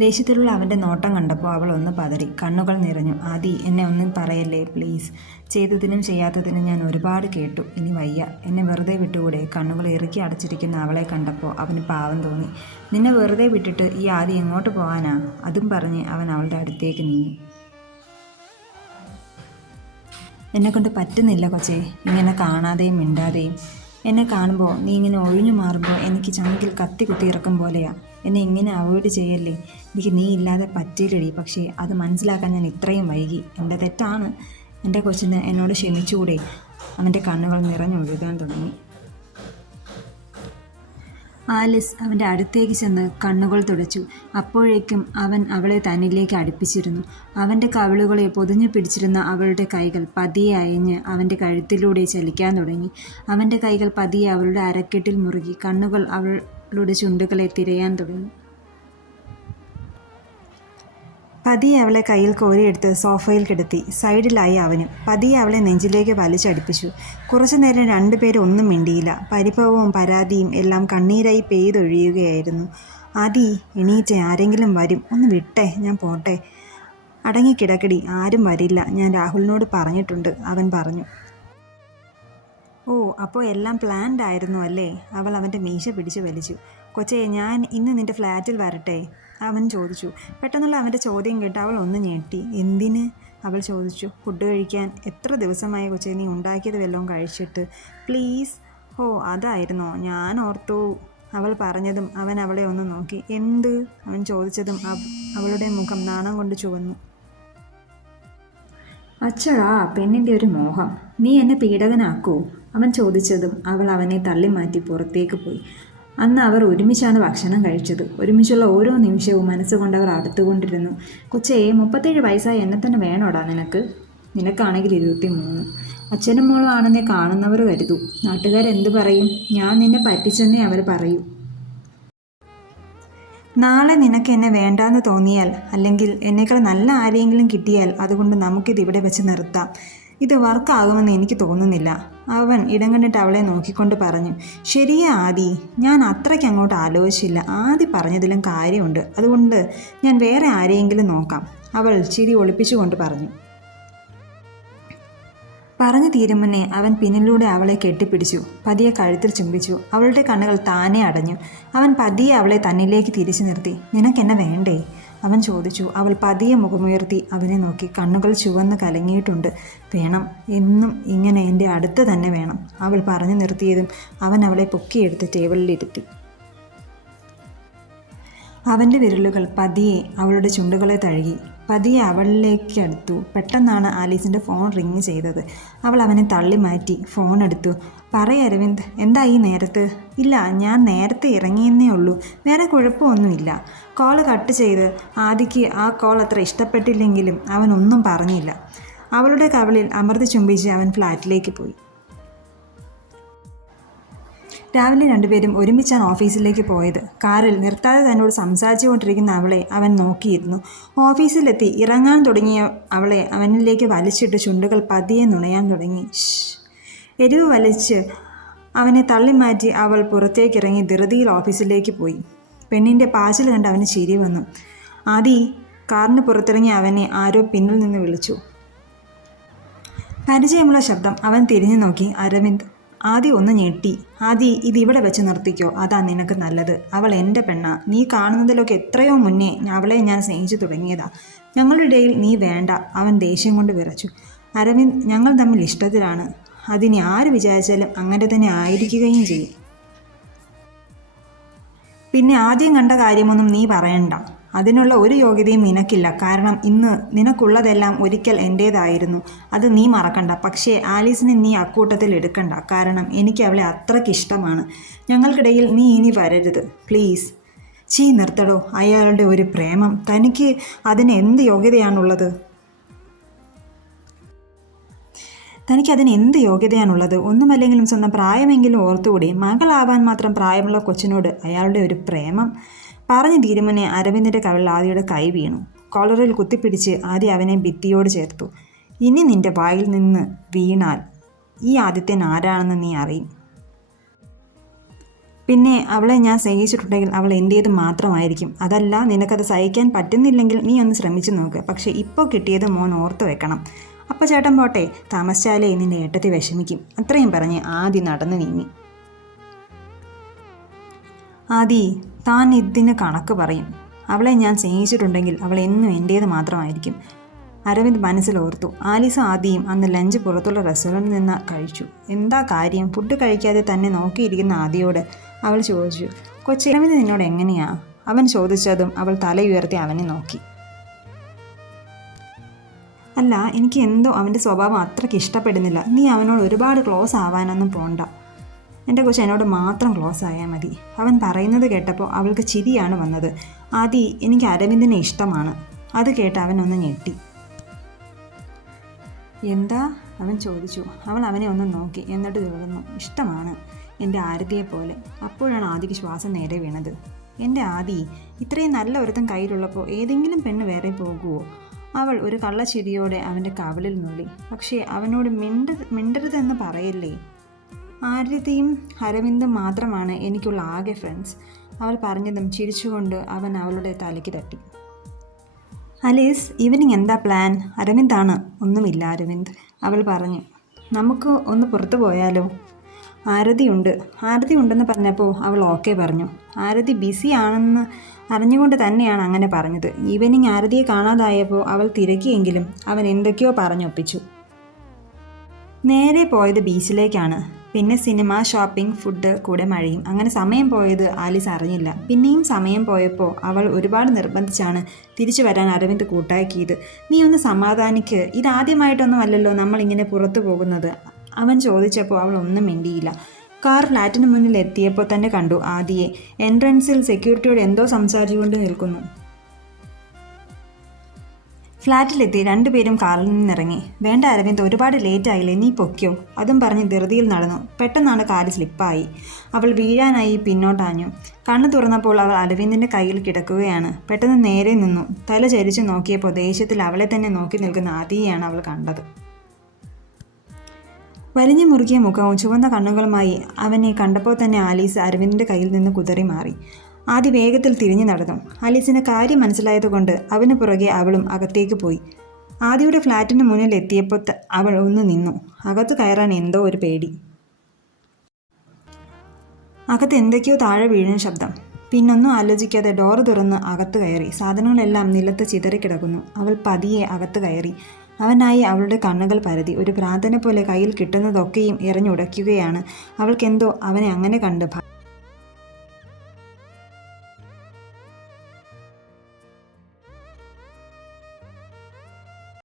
ദേഷ്യത്തിലുള്ള അവൻ്റെ നോട്ടം കണ്ടപ്പോൾ അവൾ ഒന്ന് പതറി, കണ്ണുകൾ നിറഞ്ഞു. ആദി, എന്നെ ഒന്നും പറയല്ലേ പ്ലീസ്. ചെയ്തതിനും ചെയ്യാത്തതിനും ഞാൻ ഒരുപാട് കേട്ടു. ഇനി വയ്യ, എന്നെ വെറുതെ വിട്ടുകൂടെ? കണ്ണുകൾ ഇറുക്കി അടച്ചിരിക്കുന്ന അവളെ കണ്ടപ്പോൾ അവന് പാവം തോന്നി. നിന്നെ വെറുതെ വിട്ടിട്ട് ഈ ആദി എങ്ങോട്ട് പോകാനാ? അതും പറഞ്ഞ് അവൻ അവളുടെ അടുത്തേക്ക് നീങ്ങി. എന്നെക്കൊണ്ട് പറ്റുന്നില്ല കൊച്ചേ, ഇങ്ങനെ കാണാതെയും മിണ്ടാതെയും. എന്നെ കാണുമ്പോൾ നീ ഇങ്ങനെ ഒഴിഞ്ഞു മാറുമ്പോൾ എനിക്ക് ചങ്കിൽ കത്തി കുത്തി ഇറക്കും പോലെയാ. എന്നെ ഇങ്ങനെ അവോയ്ഡ് ചെയ്യല്ലേ. എനിക്ക് നീ ഇല്ലാതെ പറ്റിയില്ലടി. പക്ഷേ അത് മനസ്സിലാക്കാൻ ഞാൻ ഇത്രയും വൈകി. എൻ്റെ തെറ്റാണ്. എൻ്റെ കൊച്ചിന് എന്നോട് ക്ഷമിച്ചുകൂടെ? അവൻ്റെ കണ്ണുകൾ നിറഞ്ഞൊഴുകാൻ തുടങ്ങി. ആലിസ് അവൻ്റെ അടുത്തേക്ക് ചെന്ന് കണ്ണുകൾ തുടച്ചു. അപ്പോഴേക്കും അവൻ അവളെ തന്നിലേക്ക് അടുപ്പിച്ചിരുന്നു. അവൻ്റെ കവിളുകളെ പൊതിഞ്ഞു പിടിച്ചിരുന്ന അവളുടെ കൈകൾ പതിയെ അയഞ്ഞ് അവൻ്റെ കഴുത്തിലൂടെ ചലിക്കാൻ തുടങ്ങി. അവൻ്റെ കൈകൾ പതിയെ അവളുടെ അരക്കെട്ടിൽ മുറുകി. കണ്ണുകൾ അവളുടെ ചുണ്ടുകളെ തിരയാൻ തുടങ്ങി. പതിയെ അവളെ കയ്യിൽ കോരിയെടുത്ത് സോഫയിൽ കിടത്തി. സൈഡിലായി അവനും. പതിയെ അവളെ നെഞ്ചിലേക്ക് വലിച്ചടുപ്പിച്ചു. കുറച്ചു നേരം രണ്ടുപേരും ഒന്നും മിണ്ടിയില്ല. പരിഭവവും പരാതിയും എല്ലാം കണ്ണീരായി പെയ്തൊഴിയുകയായിരുന്നു. ആദി, എണീറ്റേ, ആരെങ്കിലും വരും. ഒന്ന് വിട്ടേ, ഞാൻ പോട്ടെ. അടങ്ങിക്കിടക്കടി, ആരും വരില്ല, ഞാൻ രാഹുലിനോട് പറഞ്ഞിട്ടുണ്ട്, അവൻ പറഞ്ഞു. ഓ, അപ്പോൾ എല്ലാം പ്ലാൻഡ് ആയിരുന്നു അല്ലേ? അവൾ അവൻ്റെ മീശ പിടിച്ച് വലിച്ചു. കൊച്ചേ, ഞാൻ ഇന്ന് നിൻ്റെ ഫ്ലാറ്റിൽ വരട്ടെ? അവൻ ചോദിച്ചു. പെട്ടെന്നുള്ള അവൻ്റെ ചോദ്യം കേട്ട് അവൾ ഒന്ന് ഞെട്ടി. എന്തിന്? അവൾ ചോദിച്ചു. ഫുഡ് കഴിക്കാൻ. എത്ര ദിവസമായി കൊച്ചേ നീ ഉണ്ടാക്കിയത് വല്ലതും കഴിച്ചിട്ട്? പ്ലീസ്. ഓ, അതായിരുന്നോ? ഞാൻ ഓർത്തു. അവൾ പറഞ്ഞതും അവൻ അവളെ ഒന്ന് നോക്കി. എന്ത്? അവൻ ചോദിച്ചതും അവളുടെ മുഖം നാണം കൊണ്ട് ചുവന്നു. അച്ചടാ, പെണ്ണിൻ്റെ ഒരു മോഹം. നീ എന്നെ പീഡകനാക്കൂ? അവൻ ചോദിച്ചതും അവൾ അവനെ തള്ളി മാറ്റി പുറത്തേക്ക് പോയി. അന്ന് അവർ ഒരുമിച്ചാണ് ഭക്ഷണം കഴിച്ചത്. ഒരുമിച്ചുള്ള ഓരോ നിമിഷവും മനസ്സുകൊണ്ട് അവർ അടുത്തുകൊണ്ടിരുന്നു. കൊച്ചേ, 37 വയസ്സായി എന്നെ തന്നെ വേണോടാ നിനക്ക്? നിനക്കാണെങ്കിൽ 23. അച്ഛനും മോളും ആണെന്നേ കാണുന്നവർ കരുതൂ. നാട്ടുകാരെന്ത് പറയും? ഞാൻ നിന്നെ പറ്റിച്ചെന്നേ അവർ പറയൂ. നാളെ നിനക്ക് എന്നെ വേണ്ടാന്ന് തോന്നിയാൽ, അല്ലെങ്കിൽ എന്നേക്കാൾ നല്ല ആരെയെങ്കിലും കിട്ടിയാൽ, അതുകൊണ്ട് നമുക്കിത് ഇവിടെ വെച്ച് നിർത്താം. ഇത് വർക്കാകുമെന്ന് എനിക്ക് തോന്നുന്നില്ല. അവൻ ഇടം കണ്ടിട്ട് അവളെ നോക്കിക്കൊണ്ട് പറഞ്ഞു. ശരിയാ ആദി, ഞാൻ അത്രയ്ക്ക് അങ്ങോട്ട് ആലോചിച്ചില്ല. ആദി പറഞ്ഞതിലും കാര്യമുണ്ട്. അതുകൊണ്ട് ഞാൻ വേറെ ആരെയെങ്കിലും നോക്കാം, അവൾ ചിരി ഒളിപ്പിച്ചുകൊണ്ട് പറഞ്ഞു. പറഞ്ഞു തീരും മുന്നേ അവൻ പിന്നിലൂടെ അവളെ കെട്ടിപ്പിടിച്ചു. പതിയെ കഴുത്തിൽ ചുംബിച്ചു. അവളുടെ കണ്ണുകൾ താനെ അടഞ്ഞു. അവൻ പതിയെ അവളെ തന്നിലേക്ക് തിരിച്ചു നിർത്തി. നിനക്കെന്നെ വേണ്ടേ? അവൻ ചോദിച്ചു. അവൾ പതിയെ മുഖമുയർത്തി അവനെ നോക്കി. കണ്ണുകൾ ചുവന്ന് കലങ്ങിയിട്ടുണ്ട്. വേണം, എന്നും ഇങ്ങനെ എൻ്റെ അടുത്ത് തന്നെ വേണം. അവൾ പറഞ്ഞു നിർത്തിയതും അവൻ അവളെ പൊക്കിയെടുത്ത് ടേബിളിലിരുത്തി. അവൻ്റെ വിരലുകൾ പതിയെ അവളുടെ ചുണ്ടുകളെ തഴുകി. പതിയെ അവളിലേക്ക് അടുത്തു. പെട്ടെന്നാണ് ആലീസിൻ്റെ ഫോൺ റിങ് ചെയ്തത്. അവൾ അവനെ തള്ളി മാറ്റി ഫോൺ എടുത്തു. പറയ അരവിന്ദ്, എന്താ ഈ നേരത്ത്? ഇല്ല, ഞാൻ നേരത്തെ ഇറങ്ങിയെന്നേ ഉള്ളൂ, വേറെ കുഴപ്പമൊന്നുമില്ല. കോള് കട്ട് ചെയ്ത്. ആദിക്ക് ആ കോൾ അത്ര ഇഷ്ടപ്പെട്ടില്ലെങ്കിലും അവനൊന്നും പറഞ്ഞില്ല. അവളുടെ കവിളിൽ അമർത്തി ചുംബിച്ച് അവൻ ഫ്ലാറ്റിലേക്ക് പോയി. രാവിലെ രണ്ടുപേരും ഒരുമിച്ചാണ് ഓഫീസിലേക്ക് പോയത്. കാറിൽ നിർത്താതെ തന്നോട് സംസാരിച്ചു കൊണ്ടിരിക്കുന്ന അവളെ അവൻ നോക്കിയിരുന്നു. ഓഫീസിലെത്തി ഇറങ്ങാൻ തുടങ്ങിയ അവളെ അവനിലേക്ക് വലിച്ചിട്ട് ചുണ്ടുകൾ പതിയെ നുണയാൻ തുടങ്ങി. എരിവ് വലിച്ച് അവനെ തള്ളിമാറ്റി അവൾ പുറത്തേക്കിറങ്ങി ധൃതിയിൽ ഓഫീസിലേക്ക് പോയി. പെണ്ണിൻ്റെ പാച്ചിൽ കണ്ട് അവന് ചിരി വന്നു. ആദി, കാറിന് പുറത്തിറങ്ങി അവനെ ആരോ പിന്നിൽ നിന്ന് വിളിച്ചു. പരിചയമുള്ള ശബ്ദം. അവൻ തിരിഞ്ഞു നോക്കി. അരവിന്ദ്. ആദി ഒന്ന് ഞെട്ടി. ആദി, ഇതിവിടെ വെച്ച് നിർത്തിക്കോ, അതാ നിനക്ക് നല്ലത്. അവൾ എൻ്റെ പെണ്ണാ. നീ കാണുന്നതിലൊക്കെ എത്രയോ മുന്നേ അവളെ ഞാൻ സ്നേഹിച്ചു തുടങ്ങിയതാ. ഞങ്ങളുടെ ഇടയിൽ നീ വേണ്ട. അവൻ ദേഷ്യം കൊണ്ട് വിറച്ചു. അരവിന്ദ്, ഞങ്ങൾ തമ്മിൽ ഇഷ്ടത്തിലാണ്. അതിനി ആര് വിചാരിച്ചാലും അങ്ങനെ തന്നെ ആയിരിക്കുകയും ചെയ്യും. പിന്നെ ആദ്യം കണ്ട കാര്യമൊന്നും നീ പറയണ്ട. അതിനുള്ള ഒരു യോഗ്യതയും നിനക്കില്ല. കാരണം ഇന്ന് നിനക്കുള്ളതെല്ലാം ഒരിക്കൽ എൻ്റേതായിരുന്നു. അത് നീ മറക്കണ്ട. പക്ഷേ ആലീസിനെ നീ അക്കൂട്ടത്തിൽ എടുക്കണ്ട. കാരണം എനിക്ക് അവളെ അത്രയ്ക്ക് ഇഷ്ടമാണ്. ഞങ്ങൾക്കിടയിൽ നീ ഇനി വരരുത്, പ്ലീസ്. നിർത്തടോ. അയാളുടെ ഒരു പ്രേമം. തനിക്ക് അതിന് എന്ത് യോഗ്യതയാണുള്ളത്? ഒന്നുമല്ലെങ്കിലും സ്വന്തം പ്രായമെങ്കിലും ഓർത്തുകൂടി? മകളാവാൻ മാത്രം പ്രായമുള്ള കൊച്ചിനോട് അയാളുടെ ഒരു പ്രേമം. പറഞ്ഞു തീരുമുന്നേ അരവിന്ദിൻ്റെ കവിളിൽ ആദിയുടെ കൈ വീണു. കോളറിൽ കുത്തിപ്പിടിച്ച് ആദി അവനെ ഭിത്തിയോട് ചേർത്തു. ഇനി നിന്റെ വായിൽ നിന്ന് വീണാൽ ഈ ആദിത്യൻ ആരാണെന്ന് നീ അറിയും. പിന്നെ അവളെ ഞാൻ സ്നേഹിച്ചിട്ടുണ്ടെങ്കിൽ അവൾ എൻ്റേത് മാത്രമായിരിക്കും. അതല്ല, നിനക്കത് സഹിക്കാൻ പറ്റുന്നില്ലെങ്കിൽ നീ ഒന്ന് ശ്രമിച്ചു നോക്ക്. പക്ഷേ ഇപ്പോൾ കിട്ടിയത് മോൻ ഓർത്തു വെക്കണം. അപ്പോൾ ചേട്ടൻ പോട്ടെ, താമസിച്ചാലേ നിന്റെ ഏട്ടത്തി വിഷമിക്കും. അത്രയും പറഞ്ഞ് ആദി നടന്നു നീങ്ങി. ആദി, താൻ ഇതിന് കണക്ക് പറയും. അവളെ ഞാൻ സ്നേഹിച്ചിട്ടുണ്ടെങ്കിൽ അവൾ എന്നും എൻ്റേത് മാത്രമായിരിക്കും. അരവിന്ദ് മനസ്സിലോർത്തു. ആലീസും ആദിയും അന്ന് ലഞ്ച് പുറത്തുള്ള റെസ്റ്റോറൻറ്റിൽ നിന്ന് കഴിച്ചു. എന്താ കാര്യം? ഫുഡ് കഴിക്കാതെ തന്നെ നോക്കിയിരിക്കുന്ന ആദിയോട് അവൾ ചോദിച്ചു. കൊച്ചി, അരവിന്ദ് നിന്നോട് എങ്ങനെയാ? അവൻ ചോദിച്ചതും അവൾ തലയുയർത്തി അവനെ നോക്കി. അല്ല, എനിക്ക് എന്തോ അവൻ്റെ സ്വഭാവം അത്രയ്ക്ക് ഇഷ്ടപ്പെടുന്നില്ല. നീ അവനോട് ഒരുപാട് ക്ലോസ് ആവാനൊന്നും പോണ്ട. എൻ്റെ കൊച്ചു എന്നോട് മാത്രം ക്ലോസ് ആയാൽ മതി. അവൻ പറയുന്നത് കേട്ടപ്പോൾ അവൾക്ക് ചിരിയാണ് വന്നത്. ആദി, എനിക്ക് അരവിന്ദിനെ ഇഷ്ടമാണ്. അത് കേട്ട് അവനൊന്ന് ഞെട്ടി. എന്താ? അവൻ ചോദിച്ചു. അവൾ അവനെ ഒന്ന് നോക്കി, എന്നിട്ട് തുടർന്നു. ഇഷ്ടമാണ്, എൻ്റെ ആരതിയെപ്പോലെ. അപ്പോഴാണ് ആദിക്ക് ശ്വാസം നേരെ വീണത്. എൻ്റെ ആദി, ഇത്രയും നല്ല ഒരുത്തൻ കയ്യിലുള്ളപ്പോൾ ഏതെങ്കിലും പെണ്ണ് വേറെ പോകുമോ? അവൾ ഒരു കള്ളച്ചിരിയോടെ അവൻ്റെ കവിളിൽ നുള്ളി. പക്ഷേ അവനോട് മിണ്ടരുതെന്ന് പറയില്ലേ? ആരതിയും അരവിന്ദും മാത്രമാണ് എനിക്കുള്ള ആകെ ഫ്രണ്ട്സ്. അവൾ പറഞ്ഞതും ചിരിച്ചുകൊണ്ട് അവൻ അവളുടെ തലയ്ക്ക് തട്ടി. അലീസ്, ഈവനിങ് എന്താ പ്ലാൻ? അരവിന്ദാണ്. ഒന്നുമില്ല അരവിന്ദ്, അവൾ പറഞ്ഞു. നമുക്ക് ഒന്ന് പുറത്തു പോയാലോ? ആരതി ഉണ്ടെന്ന് പറഞ്ഞപ്പോൾ അവൾ ഓക്കെ പറഞ്ഞു. ആരതി ബിസി ആണെന്ന് അറിഞ്ഞുകൊണ്ട് തന്നെയാണ് അങ്ങനെ പറഞ്ഞത്. ഈവനിങ് ആരതിയെ കാണാതായപ്പോൾ അവൾ തിരക്കിയെങ്കിലും അവൻ എന്തൊക്കെയോ പറഞ്ഞൊപ്പിച്ചു. നേരെ പോയത് ബീച്ചിലേക്കാണ്. പിന്നെ സിനിമ, ഷോപ്പിംഗ്, ഫുഡ്, കൂടെ മഴയും. അങ്ങനെ സമയം പോയത് ആലീസ് അറിഞ്ഞില്ല. പിന്നെയും സമയം പോയപ്പോൾ അവൾ ഒരുപാട് നിർബന്ധിച്ചാണ് തിരിച്ചു വരാൻ അരവിന്ദ് കൂട്ടാക്കിയത്. നീ ഒന്ന് സമാധാനിക്ക്, ഇതാദ്യമായിട്ടൊന്നും അല്ലല്ലോ നമ്മളിങ്ങനെ പുറത്തു പോകുന്നത്. അവൻ ചോദിച്ചപ്പോൾ അവൾ ഒന്നും മിണ്ടിയില്ല. കാർ ഫ്ലാറ്റിന് മുന്നിൽ എത്തിയപ്പോൾ തന്നെ കണ്ടു ആദിയെ എൻട്രൻസിൽ സെക്യൂരിറ്റിയോട് എന്തോ സംസാരിച്ചുകൊണ്ട് നിൽക്കുന്നു. ഫ്ലാറ്റിലെത്തി രണ്ടുപേരും കാറിൽ നിന്നിറങ്ങി. വേണ്ട അരവിന്ദ്, ഒരുപാട് ലേറ്റായില്ലേ, നീ പൊയ്ക്കോ. അതും പറഞ്ഞ് ധൃതിയിൽ നടന്നു. പെട്ടെന്നാണ് കാല് സ്ലിപ്പായി. അവൾ വീഴാനായി പിന്നോട്ടാഞ്ഞു. കണ്ണു തുറന്നപ്പോൾ അവൾ അരവിന്ദിൻ്റെ കയ്യിൽ കിടക്കുകയാണ്. പെട്ടെന്ന് നേരെ നിന്നു. തല ചരിച്ചു നോക്കിയപ്പോൾ ദേഷ്യത്തിൽ അവളെ തന്നെ നോക്കി നിൽക്കുന്ന ആദിയെയാണ് അവൾ കണ്ടത്. വലിഞ്ഞു മുറുകിയ മുഖവും ചുവന്ന കണ്ണുകളുമായി അവനെ കണ്ടപ്പോൾ തന്നെ ആലീസ് അരവിന്ദിൻ്റെ കയ്യിൽ നിന്ന് കുതറി മാറി. ആദി വേഗത്തിൽ തിരിഞ്ഞു നടന്നു. ആലീസിന് കാര്യം മനസ്സിലായതുകൊണ്ട് അവന് പുറകെ അവളും അകത്തേക്ക് പോയി. ആദിയുടെ ഫ്ലാറ്റിന് മുന്നിൽ എത്തിയപ്പോൾ അവൾ ഒന്ന് നിന്നു. അകത്ത് കയറാൻ എന്തോ ഒരു പേടി. അകത്ത് എന്തൊക്കെയോ താഴെ വീഴുന്ന ശബ്ദം. പിന്നൊന്നും ആലോചിക്കാതെ ഡോറ് തുറന്ന് അകത്ത് കയറി. സാധനങ്ങളെല്ലാം നിലത്ത് ചിതറിക്കിടക്കുന്നു. അവൾ പതിയെ അകത്ത് കയറി. അവനായി അവളുടെ കണ്ണുകൾ പരതി. ഒരു ഭ്രാന്തനെ പോലെ കയ്യിൽ കിട്ടുന്നതൊക്കെയും എറിഞ്ഞുടയ്ക്കുകയാണ്. അവൾക്കെന്തോ അവനെ അങ്ങനെ കണ്ട്